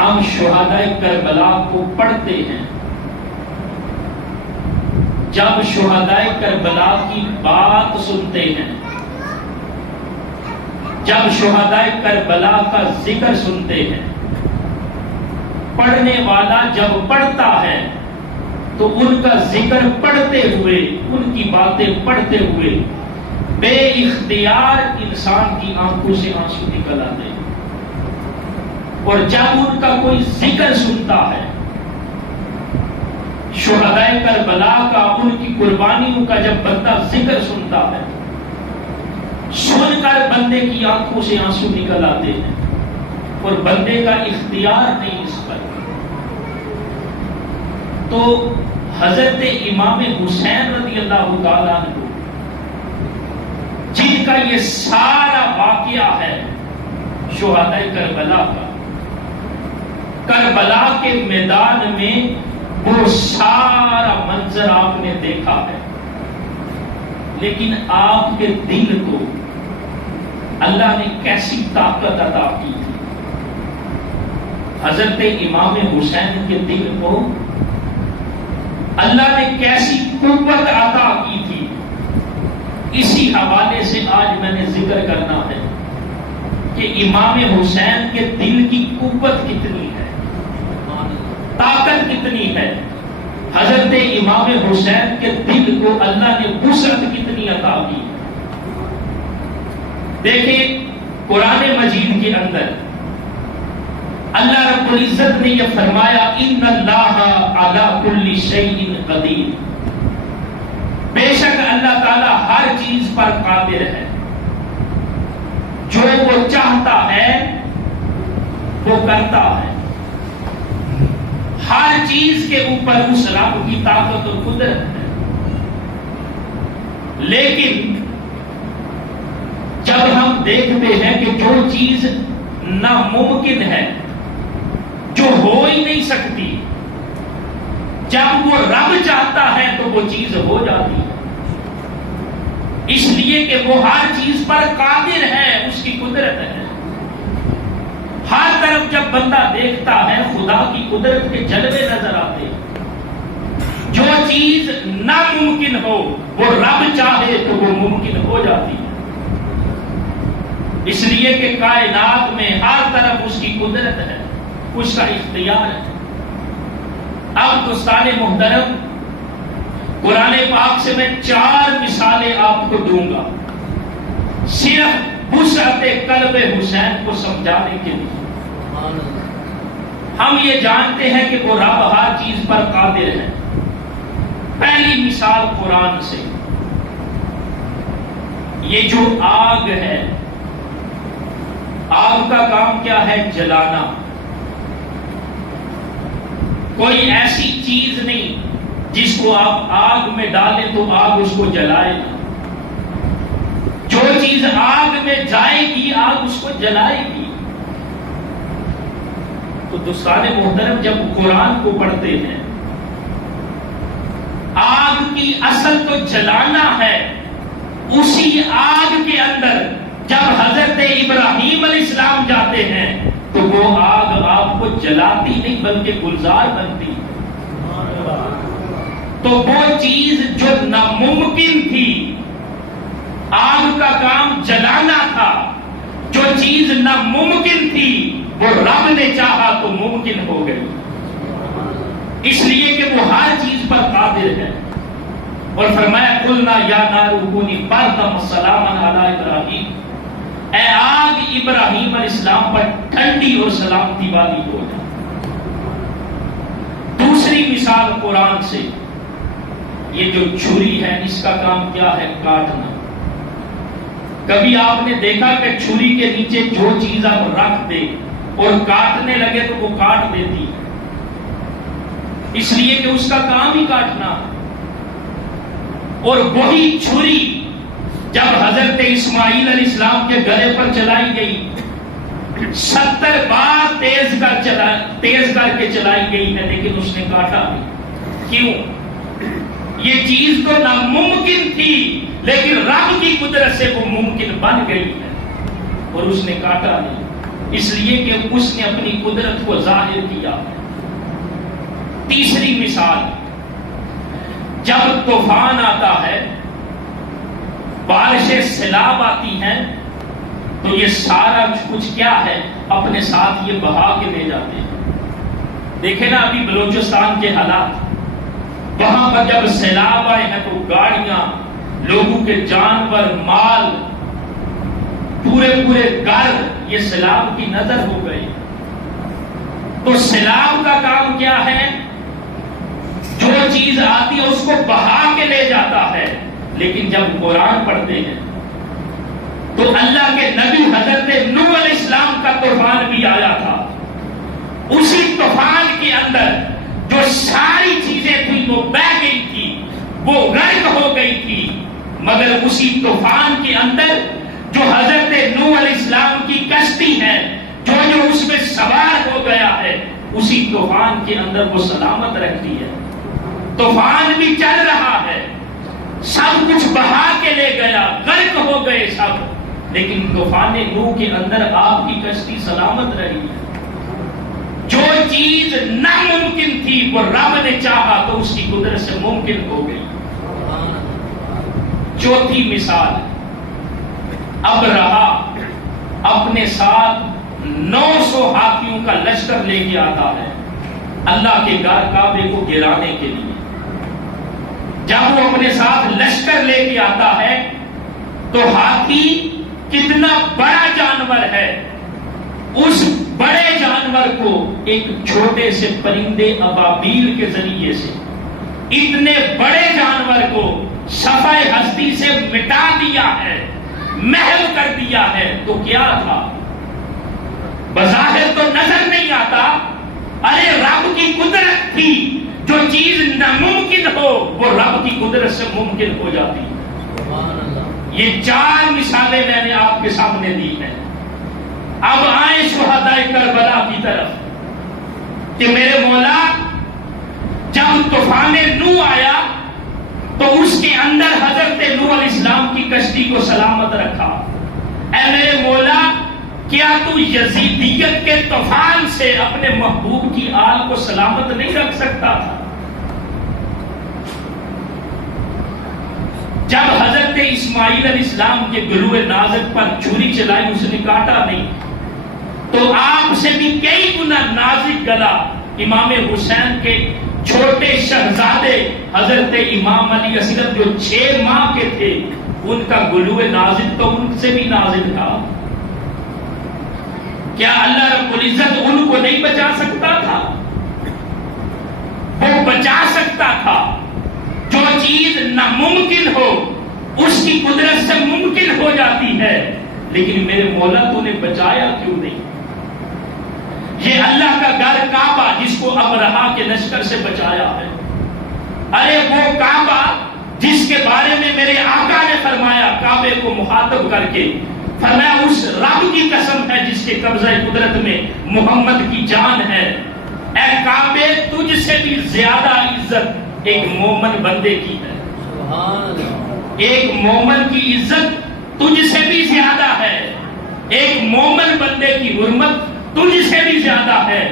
ہم شہدائے کربلا کو پڑھتے ہیں، جب شہدائے کربلا کی بات سنتے ہیں، جب شہدائے کربلا کا ذکر سنتے ہیں، پڑھنے والا جب پڑھتا ہے تو ان کا ذکر پڑھتے ہوئے، ان کی باتیں پڑھتے ہوئے بے اختیار انسان کی آنکھوں سے آنسو نکل آتے ہیں۔ اور جب ان کا کوئی ذکر سنتا ہے، شہدائے کربلا کا، ان کی قربانیوں کا جب بندہ ذکر سنتا ہے، سن کر بندے کی آنکھوں سے آنسو نکل آتے ہیں اور بندے کا اختیار نہیں اس پر۔ تو حضرت امام حسین رضی اللہ تعالیٰ عنہ، جن کا یہ سارا واقعہ ہے شہدائے کربلا کا، کربلا کے میدان میں وہ سارا منظر آپ نے دیکھا ہے، لیکن آپ کے دل کو اللہ نے کیسی طاقت عطا کی تھی؟ حضرت امام حسین کے دل کو اللہ نے کیسی قوت عطا کی تھی؟ اسی حوالے سے آج میں نے ذکر کرنا ہے کہ امام حسین کے دل کی قوت کتنی ہے، طاقت کتنی ہے۔ حضرت امام حسین کے دل کو اللہ نے وسعت کتنی عطا کی۔ دیکھیں قرآن مجید کے اندر اللہ رب العزت نے یہ فرمایا، ان اللہ علی کل شیء قدیر، بے شک اللہ تعالی ہر چیز پر قادر ہے، جو وہ چاہتا ہے وہ کرتا ہے۔ ہر چیز کے اوپر اس رب کی طاقت اور قدرت ہے، لیکن جب ہم دیکھتے ہیں کہ جو چیز ناممکن ہے، جو ہو ہی نہیں سکتی، جب وہ رب چاہتا ہے تو وہ چیز ہو جاتی ہے، اس لیے کہ وہ ہر چیز پر قادر ہے، اس کی قدرت ہے۔ ہر طرف جب بندہ دیکھتا ہے خدا کی قدرت کے جلوے نظر آتے ہیں۔ جو چیز ناممکن ہو وہ رب چاہے تو وہ ممکن ہو جاتی ہے، اس لیے کہ کائنات میں ہر طرف اس کی قدرت ہے، اس کا اختیار ہے۔ اب دوستان محترم، قرآن پاک سے میں 4 مثالیں آپ کو دوں گا، صرف وسعت قلب حسین کو سمجھانے کے لیے۔ ہم یہ جانتے ہیں کہ وہ رب ہر چیز پر قادر ہے۔ پہلی مثال قرآن سے، یہ جو آگ ہے، آگ کا کام کیا ہے؟ جلانا۔ کوئی ایسی چیز نہیں جس کو آپ آگ میں ڈالیں تو آگ اس کو جلائے گا۔ جو چیز آگ میں جائے گی آگ اس کو جلائے گی۔ تو دوستان محترم، جب قرآن کو پڑھتے ہیں، آگ کی اصل تو جلانا ہے، اسی آگ کے اندر جب حضرت ابراہیم علیہ السلام جاتے ہیں تو وہ آگ آپ کو جلاتی نہیں بلکہ گلزار بنتی۔ تو وہ چیز جو ناممکن تھی، آگ کا کام جلانا تھا، جو چیز ناممکن تھی وہ رب نے چاہا تو ممکن ہو گئی، اس لیے کہ وہ ہر چیز پر قادر ہے۔ اور فرمایا قلنا یا نار کونی بردا وسلاما علی ابراہیم، اے آگ ابراہیم علیہ السلام پر ٹھنڈی اور سلامتی والی ہو جائے۔ دوسری مثال قرآن سے، یہ جو چھری ہے اس کا کام کیا ہے؟ کاٹنا۔ کبھی آپ نے دیکھا کہ چھری کے نیچے جو چیز آپ رکھ دیں اور کاٹنے لگے تو وہ کاٹ دیتی ہے، اس لیے کہ اس کا کام ہی کاٹنا۔ اور وہی چھری جب حضرت اسماعیل علیہ السلام کے گلے پر چلائی گئی، 70 بار تیز کر کے چلائی گئی ہے، لیکن اس نے کاٹا نہیں۔ کیوں؟ یہ چیز تو ناممکن تھی، لیکن رب کی قدرت سے وہ ممکن بن گئی ہے اور اس نے کاٹا نہیں۔ اس لیے کہ اس نے اپنی قدرت کو ظاہر کیا. تیسری مثال، جب طوفان آتا ہے، بارشیں سیلاب آتی ہیں، تو یہ سارا کچھ کیا ہے اپنے ساتھ یہ بہا کے لے جاتے ہیں. دیکھیں نا ابھی بلوچستان کے حالات، وہاں پر جب سیلاب آئے ہیں تو گاڑیاں، لوگوں کے جانور، مال، پورے گھر یہ سیلاب کی نظر ہو گئے. تو سیلاب کا کام کیا ہے؟ جو چیز آتی ہے اس کو بہا کے لے جاتا ہے. لیکن جب قرآن پڑھتے ہیں تو اللہ کے نبی حضرت نوح علیہ السلام کا طوفان بھی آیا تھا. اسی طوفان کے اندر جو ساری چیزیں تھیں وہ بہ گئی تھی، وہ غرق ہو گئی تھی، مگر اسی طوفان کے اندر جو حضرت نوح علیہ السلام کی کشتی ہے، جو اس میں سوار ہو گیا ہے، اسی طوفان کے اندر وہ سلامت رکھتی ہے. طوفان بھی چل رہا ہے، سب کچھ بہا کے لے گیا، غرق ہو گئے سب، لیکن طوفان نوح کے اندر آپ کی کشتی سلامت رہی ہے. جو چیز ناممکن تھی وہ رب نے چاہا تو اس کی قدرت سے ممکن ہو گئی. چوتھی مثال، ابرہا اپنے ساتھ 900 ہاتھیوں کا لشکر لے کے آتا ہے اللہ کے گھر کعبے کو گرانے کے لیے. جب وہ اپنے ساتھ لشکر لے کے آتا ہے تو ہاتھی کتنا بڑا جانور ہے، اس بڑے جانور کو ایک چھوٹے سے پرندے ابابیل کے ذریعے سے اتنے بڑے جانور کو صفحہ ہستی سے مٹا دیا ہے، محو کر دیا ہے. تو کیا تھا؟ بظاہر تو نظر نہیں آتا، ارے رب کی قدرت تھی. جو چیز ناممکن ہو وہ رب کی قدرت سے ممکن ہو جاتی. یہ 4 مثالیں میں نے آپ کے سامنے دی ہیں. اب آئیں شہدائے کربلا کی طرف کہ میرے مولا جب طوفان نوح آیا تو اس کے اندر حضرت نوح علیہ السلام کی کشتی کو سلامت رکھا. اے میرے مولا کیا تو یزیدیت کے طوفان سے اپنے محبوب کی آل کو سلامت نہیں رکھ سکتا تھا؟ جب حضرت اسماعیل علیہ السلام کے گلوئے نازک پر چھری چلائی اس نے کاٹا نہیں، تو آپ سے بھی کئی گنا نازک گلا امام حسین کے چھوٹے شہزادے حضرت امام علی اصغر جو 6 ماہ کے تھے، ان کا گلوئے نازک تو ان سے بھی نازک تھا. کیا اللہ رب العزت ان کو نہیں بچا سکتا تھا؟ وہ بچا سکتا تھا. جو چیز ناممکن ہو اس کی قدرت سے ممکن ہو جاتی ہے. لیکن میرے مولا تو نے بچایا کیوں نہیں؟ یہ اللہ کا گھر کعبہ جس کو ابرہا کے لشکر سے بچایا ہے، ارے وہ کعبہ جس کے بارے میں میرے آقا نے فرمایا، کعبے کو مخاطب کر کے فرمایا اس رب کی قسم ہے جس کے قبضہ قدرت میں محمد کی جان ہے، اے کعبے تجھ سے بھی زیادہ عزت ایک مومن بندے کی ہے. ایک مومن کی عزت تجھ سے بھی زیادہ ہے، ایک مومن بندے کی حرمت تجھ سے بھی زیادہ ہے.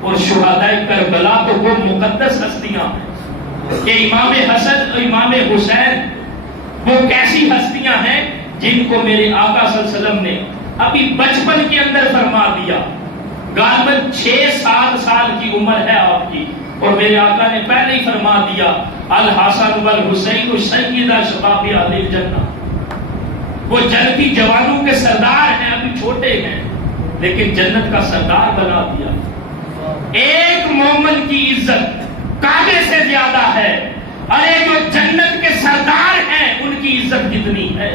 اور شہدائے کربلا تو وہ مقدس ہستیاں ہیں کہ امام حسن اور امام حسین وہ کیسی ہستیاں ہیں جن کو میرے آقا صلی اللہ علیہ وسلم نے ابھی بچپن کے اندر فرما دیا. غالباً 6-7 سال کی عمر ہے آپ کی، اور میرے آقا نے پہلے ہی فرما دیا الحسن والحسین سیدہ شباب اہل الجنہ. وہ جنتی جوانوں کے سردار ہیں، ابھی چھوٹے ہیں لیکن جنت کا سردار بنا دیا. ایک مومن کی عزت کعبے سے زیادہ ہے، ارے جو جنت کے سردار ہیں ان کی عزت کتنی ہے؟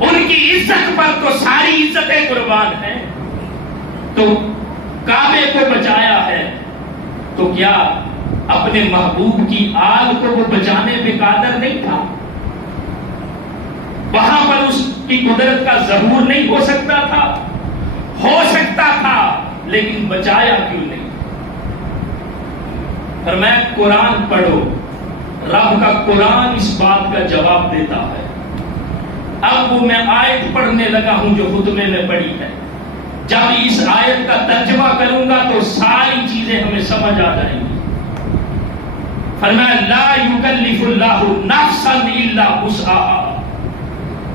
ان کی عزت پر تو ساری عزتیں قربان ہیں. تو کعبے کو بچایا ہے تو کیا اپنے محبوب کی آل کو وہ بچانے میں قادر نہیں تھا؟ وہاں پر اس کی قدرت کا ظہور نہیں ہو سکتا تھا؟ ہو سکتا تھا، لیکن بچایا کیوں نہیں؟ فرمایا قرآن پڑھو، رب کا قرآن اس بات کا جواب دیتا ہے. اب وہ میں آیت پڑھنے لگا ہوں جو خطبے میں پڑھی ہے. جب اس آیت کا ترجمہ کروں گا تو ساری چیزیں ہمیں سمجھ آ جائیں گی. فرمایا لا یکلف اللہ نفسا الا وسعها.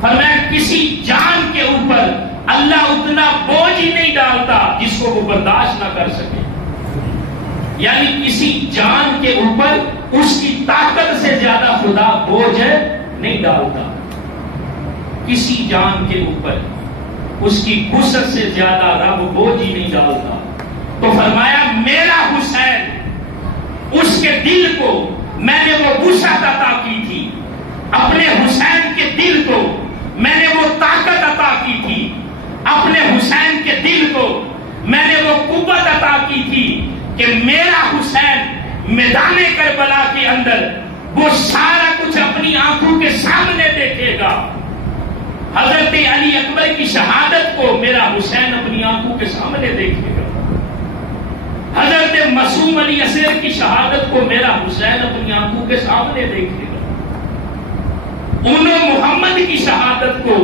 فرمایا کسی جان کے اوپر اللہ اتنا بوجھ ہی نہیں ڈالتا جس کو وہ برداشت نہ کر سکے. یعنی کسی جان کے اوپر اس کی طاقت سے زیادہ خدا بوجھ نہیں ڈالتا. کسی جان کے اوپر اس کی وسعت سے زیادہ رب بوجھ ہی نہیں ڈالتا. تو فرمایا میرا حسین، اس کے دل کو میں نے وہ وسعت عطا کی تھی، اپنے حسین کے دل کو میں نے وہ طاقت عطا کی تھی، اپنے حسین کے دل کو میں نے وہ قوت عطا کی تھی کہ میرا حسین میدان کربلا کے اندر وہ سارا کچھ اپنی آنکھوں کے سامنے دیکھے گا. حضرت علی اکبر کی شہادت کو میرا حسین اپنی آنکھوں کے سامنے دیکھے گا. حضرت معصوم علی اصغر کی شہادت کو میرا حسین اپنی آنکھوں کے سامنے دیکھے گا. انو محمد کی شہادت کو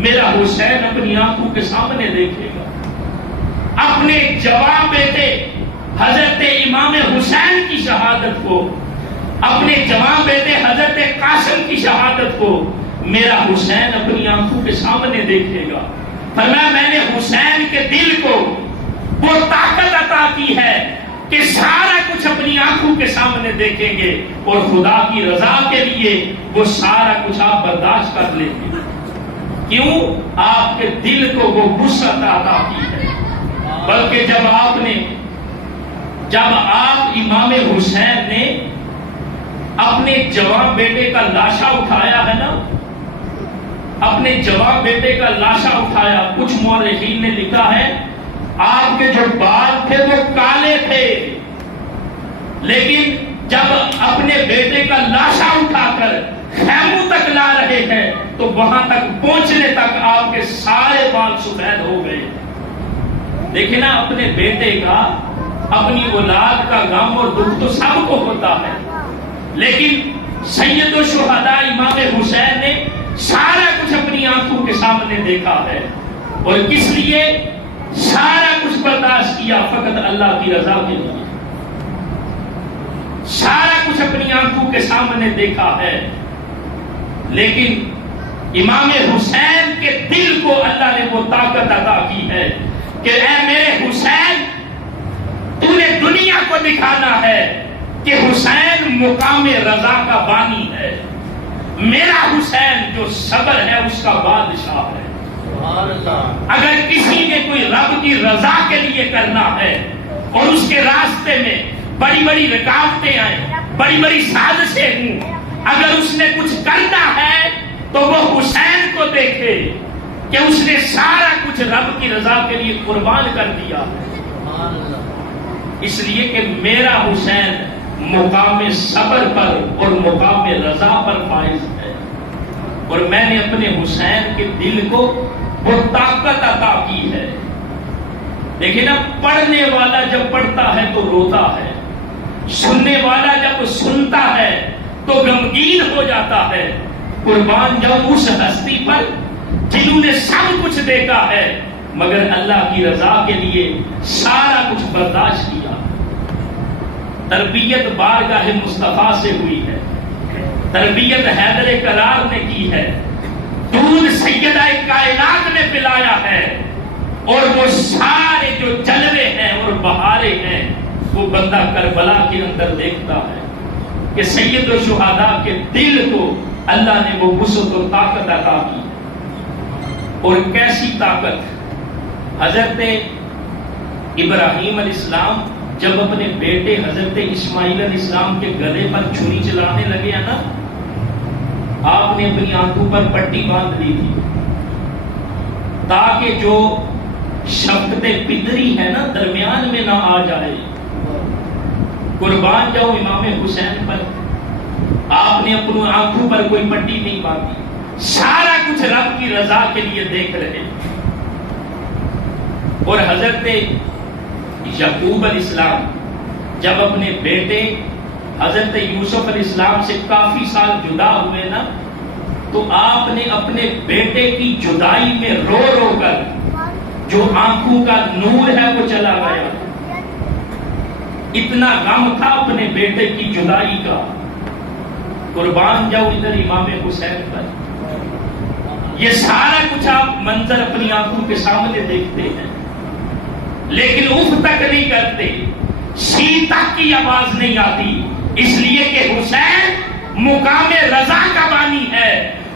میرا حسین اپنی آنکھوں کے سامنے دیکھے گا. اپنے جوان بیٹے حضرت امام حسین کی شہادت کو، اپنے جوان بیٹے حضرت قاسم کی شہادت کو میرا حسین اپنی آنکھوں کے سامنے دیکھے گا. فرمایا میں نے حسین کے دل کو وہ طاقت عطا کی ہے کہ سارا کچھ اپنی آنکھوں کے سامنے دیکھیں گے اور خدا کی رضا کے لیے وہ سارا کچھ آپ برداشت کر لیں گے. کیوں؟ آپ کے دل کو وہ وسعت عطا کی ہے. بلکہ جب آپ امام حسین نے اپنے جوان بیٹے کا لاشا اٹھایا ہے نا، اپنے جوان بیٹے کا لاشا اٹھایا، کچھ مورخین نے لکھا ہے آپ کے جو بال تھے وہ کالے تھے، لیکن جب اپنے بیٹے کا لاشا اٹھا کر خیموں تک لا رہے ہیں تو وہاں تک پہنچنے تک آپ کے سارے بال سفید ہو گئے. دیکھیں نا، اپنے بیٹے کا، اپنی اولاد کا غم اور دکھ تو سب کو ہوتا ہے، لیکن سید الشہداء امام حسین نے سارا کچھ اپنی آنکھوں کے سامنے دیکھا ہے. اور کس لیے سارا کچھ برداشت کیا؟ فقط اللہ کی رضا کے لیے. سارا کچھ اپنی آنکھوں کے سامنے دیکھا ہے، لیکن امام حسین کے دل کو اللہ نے وہ طاقت عطا کی ہے کہ اے میرے حسین، تو نے دنیا کو دکھانا ہے کہ حسین مقام رضا کا بانی ہے. میرا حسین جو صبر ہے اس کا بادشاہ ہے. اگر کسی نے کوئی رب کی رضا کے لیے کرنا ہے اور اس کے راستے میں بڑی بڑی رکاوٹیں آئیں، بڑی بڑی سازشیں ہوں، اگر اس نے کچھ کرنا ہے تو وہ حسین کو دیکھے کہ اس نے سارا کچھ رب کی رضا کے لیے قربان کر دیا. اس لیے کہ میرا حسین مقام صبر پر اور مقام رضا پر فائز ہے، اور میں نے اپنے حسین کے دل کو وہ طاقت عطا کی ہے. دیکھیں نا، پڑھنے والا جب پڑھتا ہے تو روتا ہے، سننے والا جب سنتا ہے تو غمگین ہو جاتا ہے. قربان جب اس ہستی پر جنہوں نے سب کچھ دیکھا ہے مگر اللہ کی رضا کے لیے سارا کچھ برداشت کیا. تربیت بارگاہ مصطفیٰ سے ہوئی ہے، تربیت حیدر کرار نے کی ہے، دودھ سیدہ کائنات نے پلایا ہے، اور وہ سارے جو جلوے ہیں اور بہارے ہیں وہ بندہ کربلا کے اندر دیکھتا ہے کہ سید الشہداء کے دل کو اللہ نے وہ وسعت و طاقت عطا کی. اور کیسی طاقت! حضرت ابراہیم علیہ السلام جب اپنے بیٹے حضرت اسماعیل علیہ السلام کے گلے پر چھری چلانے لگے ہیں نا، آپ نے اپنی آنکھوں پر پٹی باندھ لی تھی تاکہ جو شفقت پدری ہے نا درمیان میں نہ آ جائے. قربان جاؤ امام حسین پر، آپ نے اپنی آنکھوں پر کوئی پٹی نہیں باندھی، سارا کچھ رب کی رضا کے لیے دیکھ رہے. اور حضرت یعقوب علیہ السلام جب اپنے بیٹے حضرت یوسف علیہ السلام سے کافی سال جدا ہوئے نا، تو آپ نے اپنے بیٹے کی جدائی میں رو رو کر جو آنکھوں کا نور ہے وہ چلا گیا. اتنا غم تھا اپنے بیٹے کی جدائی کا. قربان جاؤ ادھر امام حسین پر. یہ سارا کچھ آپ منظر اپنی آنکھوں کے سامنے دیکھتے ہیں لیکن اف تک نہیں کرتے, سی تک کی آواز نہیں آتی, اس لیے کہ حسین مقام رضا کا بانی ہے,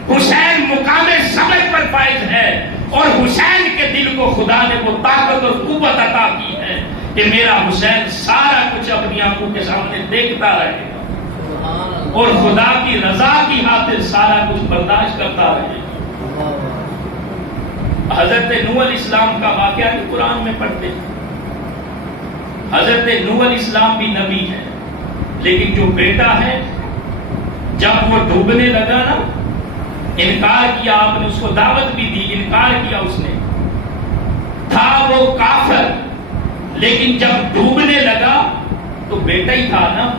حسین مقام صبر پر فائز ہے, اور حسین کے دل کو خدا نے وہ طاقت اور قوت عطا کی ہے کہ میرا حسین سارا کچھ اپنی آنکھوں کے سامنے دیکھتا رہے گا اور خدا کی رضا کی خاطر سارا کچھ برداشت کرتا رہے گا. حضرت نوح علیہ السلام کا واقعہ بھی قرآن میں پڑھتے ہیں. حضرت نوح علیہ السلام بھی نبی ہے, لیکن جو بیٹا ہے جب وہ ڈوبنے لگا نا, انکار کیا, آپ نے اس کو دعوت بھی دی, انکار کیا اس نے, تھا وہ کافر, لیکن جب ڈوبنے لگا تو بیٹا ہی تھا نا.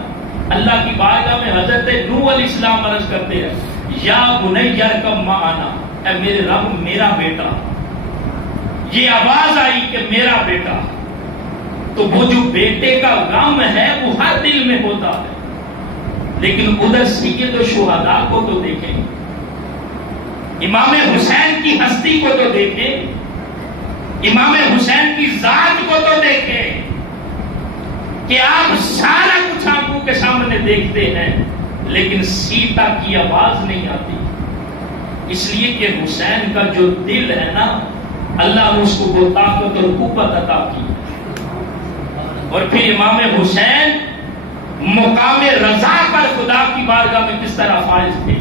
اللہ کی بارگاہ میں حضرت نوح علیہ السلام عرض کرتے ہیں یا بنی ارکب معنا, اے میرے رب میرا بیٹا. یہ آواز آئی کہ میرا بیٹا, تو وہ جو بیٹے کا غم ہے وہ ہر دل میں ہوتا ہے, لیکن ادھر سید الشہداء کو تو دیکھیں, امام حسین کی ہستی کو تو دیکھیں, امام حسین کی ذات کو تو دیکھیں کہ آپ سارا کچھ آنکھوں کے سامنے دیکھتے ہیں لیکن سیتا کی آواز نہیں آتی. اس لیے کہ حسین کا جو دل ہے نا, اللہ نے اس کو وہ طاقت اور قوت عطا کی. اور پھر امام حسین مقام رضا پر خدا کی بارگاہ میں کس طرح فائز تھے.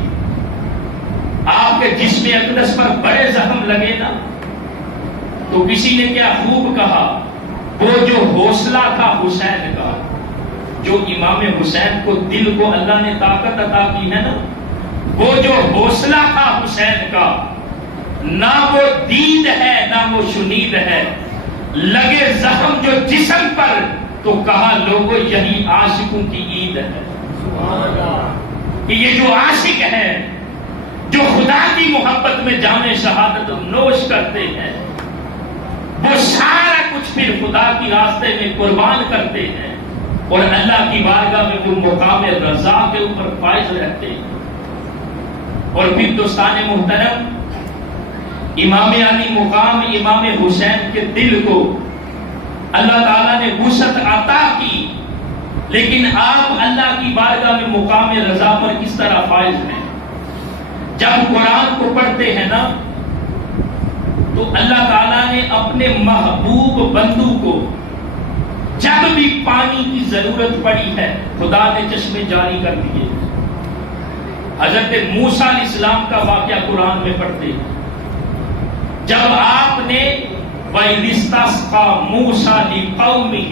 آپ کے جسم اقدس پر بڑے زخم لگے نا, تو کسی نے کیا خوب کہا, وہ جو حوصلہ تھا حسین کا, جو امام حسین کو دل کو اللہ نے طاقت عطا کی ہے نا, وہ جو حوصلہ تھا حسین کا, نہ وہ دید ہے نہ وہ شنید ہے. لگے زخم جو جسم پر تو کہا لوگوں یہی عاشقوں کی عید ہے. کہ یہ جو عاشق ہے, جو خدا کی محبت میں جان شہادت نوش کرتے ہیں, وہ سارا کچھ پھر خدا کی راستے میں قربان کرتے ہیں اور اللہ کی بارگاہ میں وہ مقام رضا کے اوپر فائز رہتے ہیں. اور پھر دوستان محترم, امام علی مقام امام حسین کے دل کو اللہ تعالیٰ نے وسعت عطا کی, لیکن آپ اللہ کی بارگاہ میں مقام رضا پر کس طرح فائز ہیں. جب قرآن کو پڑھتے ہیں نا تو اللہ تعالیٰ نے اپنے محبوب بندو کو جب بھی پانی کی ضرورت پڑی ہے خدا نے چشمے جاری کر دیے. حضرت موسیٰ علیہ السلام کا واقعہ قرآن میں پڑھتے ہیں. جب آپ نے وَإِذِ اسْتَسْقَىٰ مُوسَىٰ لِقَوْمِهِ,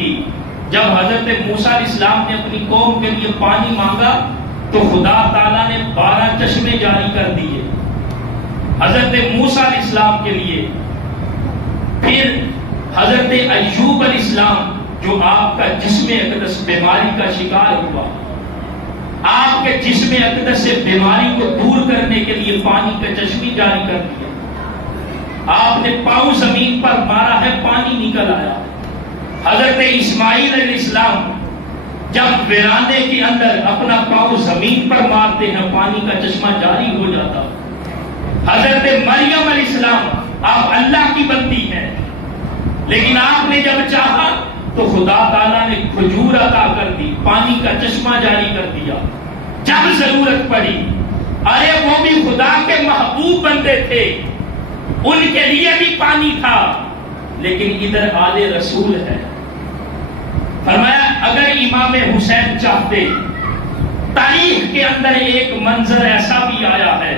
جب حضرت موسیٰ علیہ السلام نے اپنی قوم کے لیے پانی مانگا تو خدا تعالیٰ نے 12 چشمے جاری کر دیے حضرت موسیٰ علیہ السلام کے لیے. پھر حضرت ایوب علیہ السلام, جو آپ کا جسم اقدس بیماری کا شکار ہوا, آپ کے جسم اقدس سے بیماری کو دور کرنے کے لیے پانی کا چشمے جاری کر دیا. آپ نے پاؤں زمین پر مارا ہے, پانی نکل آیا. حضرت اسماعیل علیہ السلام جب ویراندے کے اندر اپنا پاؤں زمین پر مارتے ہیں پانی کا چشمہ جاری ہو جاتا. حضرت مریم علیہ السلام, آپ اللہ کی بندی ہیں, لیکن آپ نے جب چاہا تو خدا تعالیٰ نے کھجور عطا کر دی, پانی کا چشمہ جاری کر دیا. جب ضرورت پڑی, ارے وہ بھی خدا کے محبوب بندے تھے, ان کے لیے بھی پانی تھا, لیکن ادھر آل رسول ہے. فرمایا اگر امام حسین چاہتے, تاریخ کے اندر ایک منظر ایسا بھی آیا ہے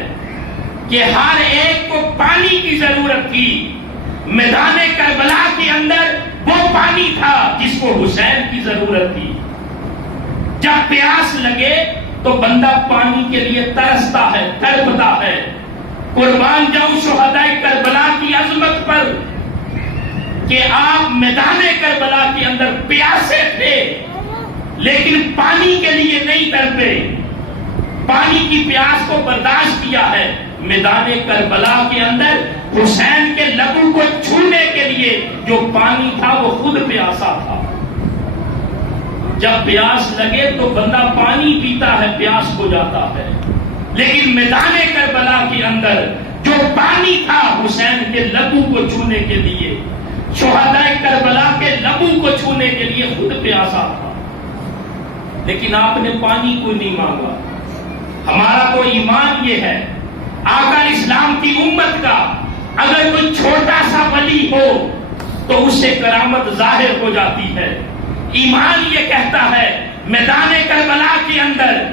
کہ ہر ایک کو پانی کی ضرورت تھی. میدان کربلا کے اندر وہ پانی تھا جس کو حسین کی ضرورت تھی. جب پیاس لگے تو بندہ پانی کے لیے ترستا ہے, تڑپتا ہے. قربان جاؤں شہداء کربلا کی عظمت پر کہ آپ میدان کربلا کے اندر پیاسے تھے لیکن پانی کے لیے نہیں تڑپے, پانی کی پیاس کو برداشت کیا ہے. میدان کربلا کے اندر حسین کے لبوں کو چھونے کے لیے جو پانی تھا وہ خود پیاسا تھا. جب پیاس لگے تو بندہ پانی پیتا ہے، پیاس ہو جاتا ہے، لیکن میدان کربلا کے اندر جو پانی تھا حسین کے لبوں کو چھونے کے لیے، شہداء کربلا کے لبوں کو چھونے کے لیے خود پیاسا تھا. لیکن آپ نے پانی کو نہیں مانگا. ہمارا تو ایمان یہ ہے، آقا اسلام کی امت کا اگر کوئی چھوٹا سا ولی ہو تو اس سے کرامت ظاہر ہو جاتی ہے. ایمان یہ کہتا ہے میدان کربلا کے اندر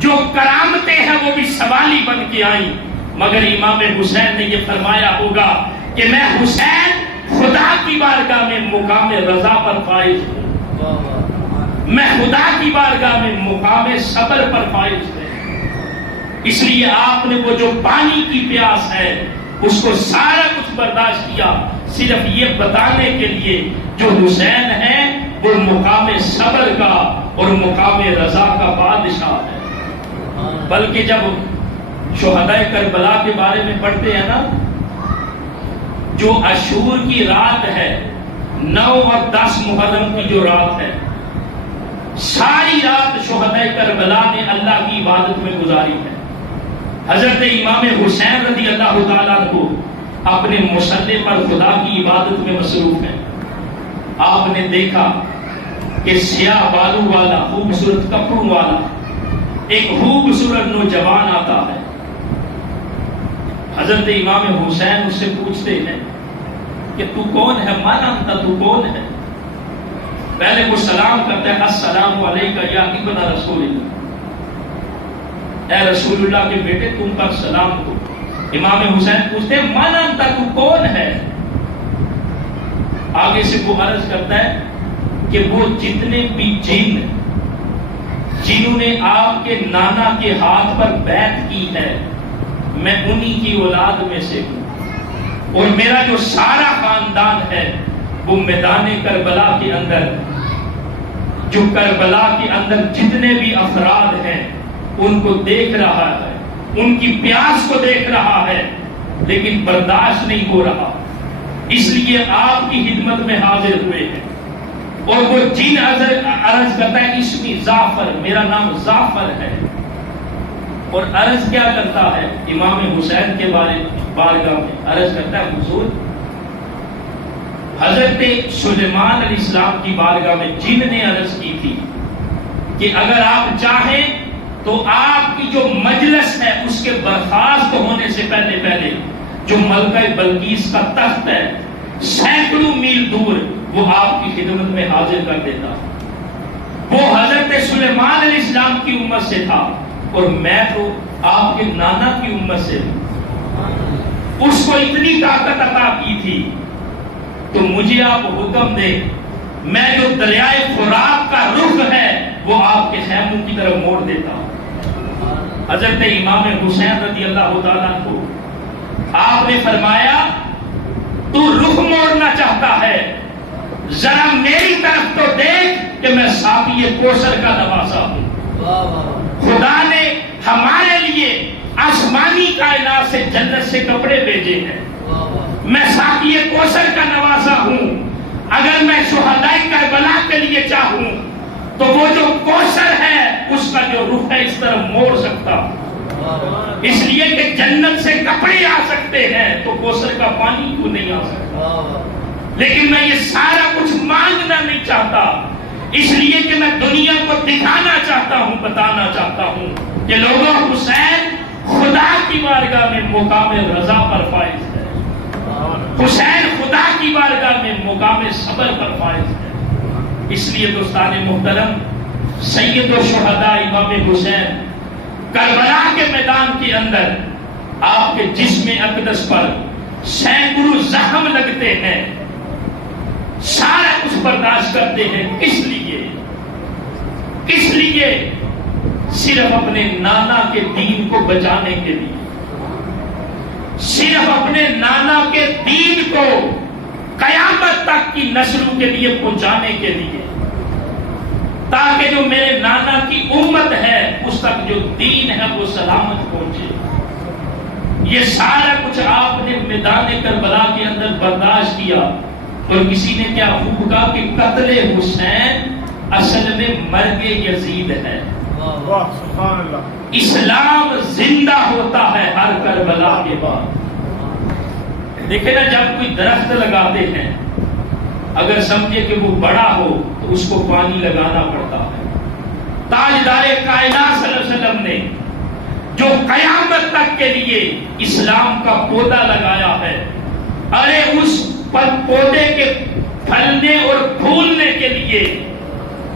جو کرامتیں ہیں وہ بھی سوالی بن کے آئیں، مگر امام حسین نے یہ فرمایا ہوگا کہ میں حسین خدا کی بارگاہ میں مقام رضا پر فائز ہوں، میں خدا کی بارگاہ میں مقام صبر پر فائز ہوں. اس لیے آپ نے وہ جو پانی کی پیاس ہے اس کو سارا کچھ برداشت کیا، صرف یہ بتانے کے لیے جو حسین ہے وہ مقام صبر کا اور مقام رضا کا بادشاہ ہے. بلکہ جب شہداء کربلا کے بارے میں پڑھتے ہیں نا، جو عاشور کی رات ہے، 9 اور 10 محرم کی جو رات ہے، ساری رات شہداء کربلا نے اللہ کی عبادت میں گزاری ہے. حضرت امام حسین رضی اللہ تعالیٰ عنہ اپنے مصلی پر خدا کی عبادت میں مصروف ہیں. آپ نے دیکھا کہ سیاہ بالوں والا خوبصورت کپڑوں والا ایک خوبصورت نوجوان آتا ہے. حضرت امام حسین اس سے پوچھتے ہیں کہ تو کون ہے؟ من انت، تو کون ہے؟ پہلے وہ سلام کرتا ہے، السلام علیکم یا ابن رسول اللہ، اے رسول اللہ کے بیٹے تم پر سلام ہو. امام حسین پوچھتے ہیں من انت، تو کون ہے؟ آگے سے وہ عرض کرتا ہے کہ وہ جتنے بھی جن جنہوں نے آپ کے نانا کے ہاتھ پر بیعت کی ہے میں انہی کی اولاد میں سے ہوں، اور میرا جو سارا خاندان ہے وہ میدان کربلا کے اندر، جو کربلا کے اندر جتنے بھی افراد ہیں ان کو دیکھ رہا ہے، ان کی پیاس کو دیکھ رہا ہے، لیکن برداشت نہیں ہو رہا، اس لیے آپ کی خدمت میں حاضر ہوئے ہیں. اور وہ جن عرض کرتا ہے اسمی زعفر، میرا نام زعفر ہے. اور عرض کیا کرتا ہے امام حسین کے بارگاہ میں؟ عرض کرتا ہے حضور، حضرت سلیمان علیہ السلام کی بارگاہ میں جن نے عرض کی تھی کہ اگر آپ چاہیں تو آپ کی جو مجلس ہے اس کے برخاست ہونے سے پہلے جو ملکہ بلقیس کا تخت ہے سینکڑوں میل دور وہ آپ کی خدمت میں حاضر کر دیتا. وہ حضرت سلیمان علیہ السلام کی امت سے تھا اور میں تو آپ کے نانا کی امت سے ہوں. اس کو اتنی طاقت عطا کی تھی تو مجھے آپ حکم دیں، میں جو دریائے فرات کا رخ ہے وہ آپ کے خیموں کی طرف موڑ دیتا ہوں. حضرت امام حسین رضی اللہ تعالیٰ کو آپ نے فرمایا تو رخ موڑنا چاہتا ہے، ذرا میری طرف تو دیکھ کہ میں ساقی کوثر کا نواسا ہوں. خدا نے ہمارے لیے آسمانی کائنات سے جنت سے کپڑے بھیجے ہیں، میں ساقی کوثر کا نواسا ہوں. اگر میں شہداء کربلا کے لیے چاہوں تو وہ جو کوثر ہے اس کا جو رخ ہے اس طرح موڑ سکتا ہوں. اس لیے کہ جنت سے کپڑے آ سکتے ہیں تو کوثر کا پانی کیوں نہیں آ سکتا؟ لیکن میں یہ سارا کچھ مانگنا نہیں چاہتا، اس لیے کہ میں دنیا کو دکھانا چاہتا ہوں، بتانا چاہتا ہوں کہ لوگوں حسین خدا کی بارگاہ میں مقام رضا پر فائز ہے، حسین خدا کی بارگاہ میں مقام صبر پر فائز ہے. اس لیے دوستان محترم، سید الشہداء امام حسین کربلا کے میدان کے اندر آپ کے جسم اقدس پر سینکڑوں زخم لگتے ہیں، سارا کچھ برداشت کرتے ہیں. کس لیے؟ کس لیے؟ صرف اپنے نانا کے دین کو بچانے کے لیے، صرف اپنے نانا کے دین کو قیامت تک کی نسلوں کے لیے پہنچانے کے لیے، تاکہ جو میرے نانا کی امت ہے اس تک جو دین ہے وہ سلامت پہنچے. یہ سارا کچھ آپ نے میدان کربلا کے اندر برداشت کیا، اور کسی نے کیا خوب کہا کہ قتل حسین اصل میں مرگ یزید ہے۔ سبحان اللہ۔ اسلام زندہ ہوتا ہے ہر کربلا کے بعد۔ دیکھیں نا، جب کوئی درخت لگاتے ہیں، اگر سمجھے کہ وہ بڑا ہو تو اس کو پانی لگانا پڑتا ہے۔ تاجدار کائنات صلی اللہ علیہ وسلم نے جو قیامت تک کے لیے اسلام کا پودا لگایا ہے، ارے اس پودے کے پھلنے اور پھولنے کے لیے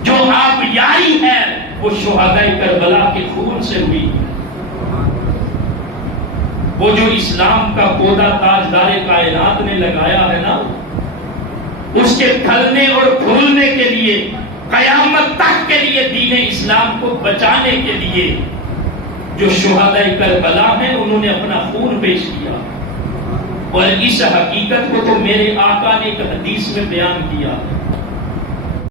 جو آبیاری ہے وہ شہداء کربلا کے خون سے ہوئی۔ وہ جو اسلام کا پودا تاجدار کائنات نے لگایا ہے نا، اس کے پھلنے اور پھولنے کے لیے، قیامت تک کے لیے دین اسلام کو بچانے کے لیے جو شہداء کربلا ہیں انہوں نے اپنا خون پیش کیا۔ اور اس حقیقت کو تو میرے آقا نے ایک حدیث میں بیان کیا ہے